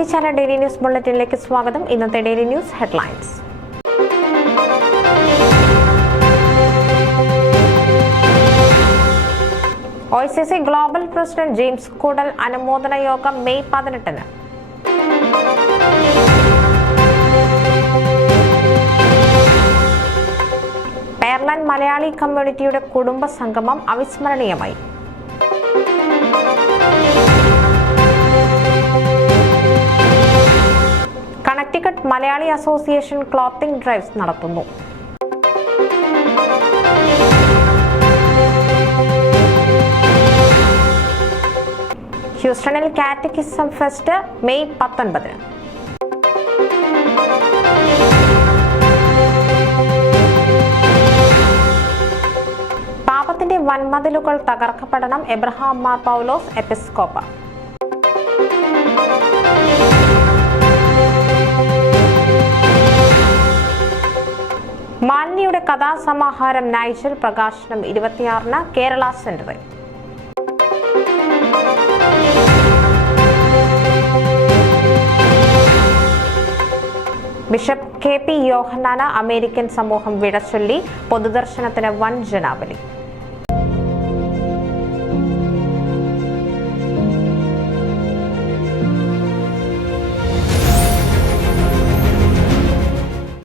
നമസ്തേ channel daily news ബുള്ളറ്റിനിലേക്ക് സ്വാഗതം. ഇന്നത്തെ daily news headlines. OICC global president James Koodal അനുമോദന യോഗം മെയ് 18-ന്. അയർലൻഡ് മലയാളി കമ്മ്യൂണിറ്റിയുടെ കുടുംബ സംഗമം അവിസ്മരണീയമായി. Connecticut Malayali association clothing drives നടത്തുന്നു. ഹ്യൂസ്റ്റണിൽ കാറ്റക്കിസം ഫെസ്റ്റ് മെയ് 19-ന്. പാപത്തിന്റെ വൻമതിലുകൾ തകർക്കപ്പെടണം. എബ്രഹാം മാർ പൗലോസ് എപ്പിസ്കോപ്പ. മാലിനിയുടെ കഥാസമാഹാരം നൈജൽ പ്രകാശനം 26-ന് കേരള സെന്ററിൽ. ബിഷപ്പ് KP യോഹന്നാന് അമേരിക്കൻ സമൂഹം വിടചൊല്ലി. പൊതുദർശനത്തിന് വൻ ജനാവലി.